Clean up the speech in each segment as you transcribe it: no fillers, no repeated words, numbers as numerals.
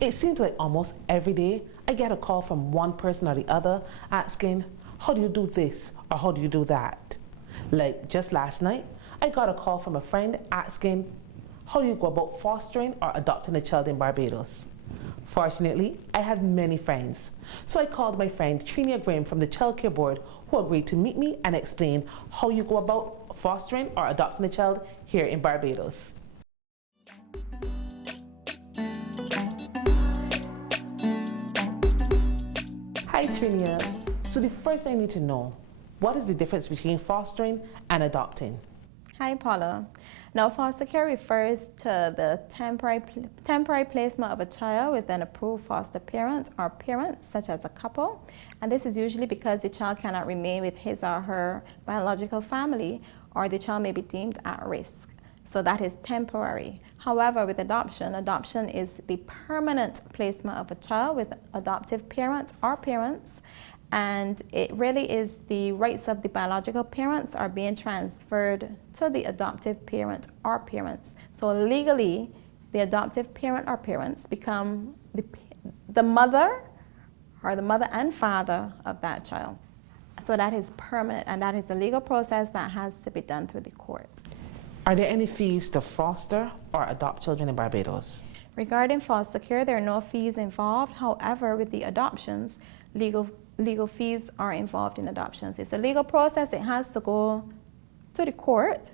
It seems like almost every day I get a call from one person or the other asking, how do you do this or how do you do that? Like just last night, I got a call from a friend asking, how do you go about fostering or adopting a child in Barbados? Fortunately, I have many friends, so I called my friend Trinia Graham from the Child Care Board, who agreed to meet me and explain how you go about fostering or adopting a child here in Barbados. Hi Trinia, so the first thing I need to know, what is the difference between fostering and adopting? Hi Paula. Now, foster care refers to the temporary placement of a child with an approved foster parent or parents, such as a couple. And this is usually because the child cannot remain with his or her biological family, or the child may be deemed at risk. So that is temporary. However, with adoption, adoption is the permanent placement of a child with adoptive parent or parents. And it really is the rights of the biological parents are being transferred to the adoptive parent or parents. So legally, the adoptive parent or parents become the mother or the mother and father of that child. So that is permanent, and that is a legal process that has to be done through the court. Are there any fees to foster or adopt children in Barbados? Regarding foster care, there are no fees involved. However, with the adoptions, legal fees are involved in adoptions. It's a legal process. It has to go to the court,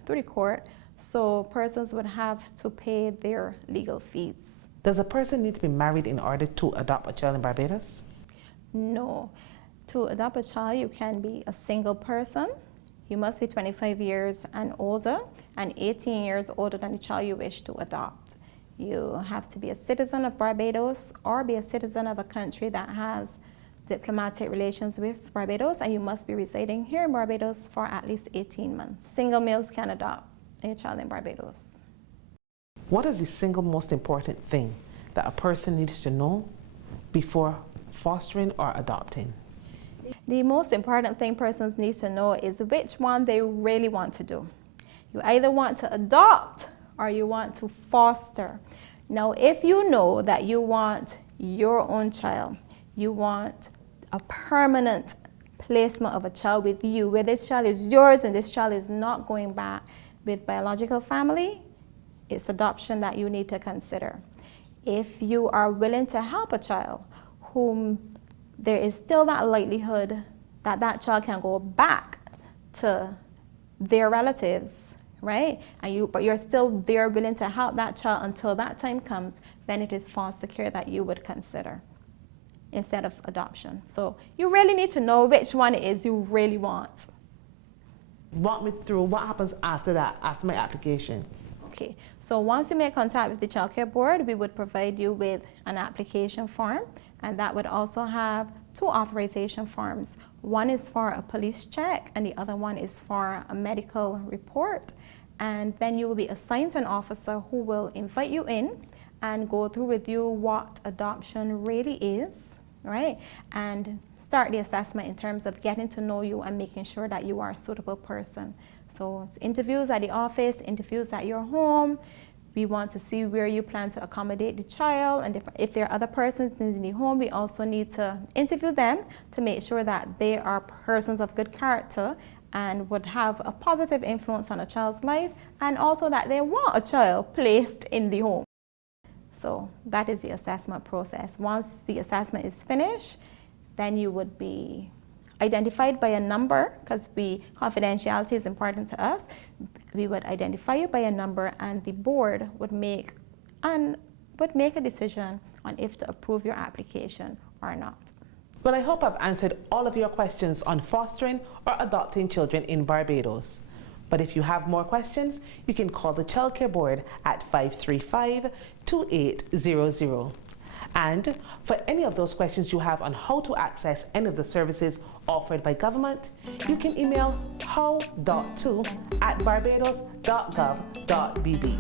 so persons would have to pay their legal fees. Does a person need to be married in order to adopt a child in Barbados? No. To adopt a child, you can be a single person. You must be 25 years and older and 18 years older than the child you wish to adopt. You have to be a citizen of Barbados or be a citizen of a country that has diplomatic relations with Barbados, and you must be residing here in Barbados for at least 18 months. Single males can adopt a child in Barbados. What is the single most important thing that a person needs to know before fostering or adopting? The most important thing persons need to know is which one they really want to do. You either want to adopt or you want to foster. Now, if you know that you want your own child, you want a permanent placement of a child with you, where this child is yours and this child is not going back with biological family, it's adoption that you need to consider. If you are willing to help a child whom there is still that likelihood that that child can go back to their relatives, right? But you're still there willing to help that child until that time comes, then it is foster care that you would consider instead of adoption. So you really need to know which one it is you really want. Walk me through what happens after that, after my application. Okay, so once you make contact with the Child Care Board, we would provide you with an application form, and that would also have 2 authorization forms. One is for a police check and the other one is for a medical report. And then you will be assigned to an officer who will invite you in and go through with you what adoption really is, right? And start the assessment in terms of getting to know you and making sure that you are a suitable person. So it's interviews at the office, interviews at your home. We want to see where you plan to accommodate the child, and if there are other persons in the home, we also need to interview them to make sure that they are persons of good character and would have a positive influence on a child's life, and also that they want a child placed in the home. So that is the assessment process. Once the assessment is finished, then you would be identified by a number, because confidentiality is important to us. We would identify you by a number, and the board would make a decision on if to approve your application or not. Well, I hope I've answered all of your questions on fostering or adopting children in Barbados. But if you have more questions, you can call the Child Care Board at 535-2800. And for any of those questions you have on how to access any of the services offered by government, you can email how.to@barbados.gov.bb.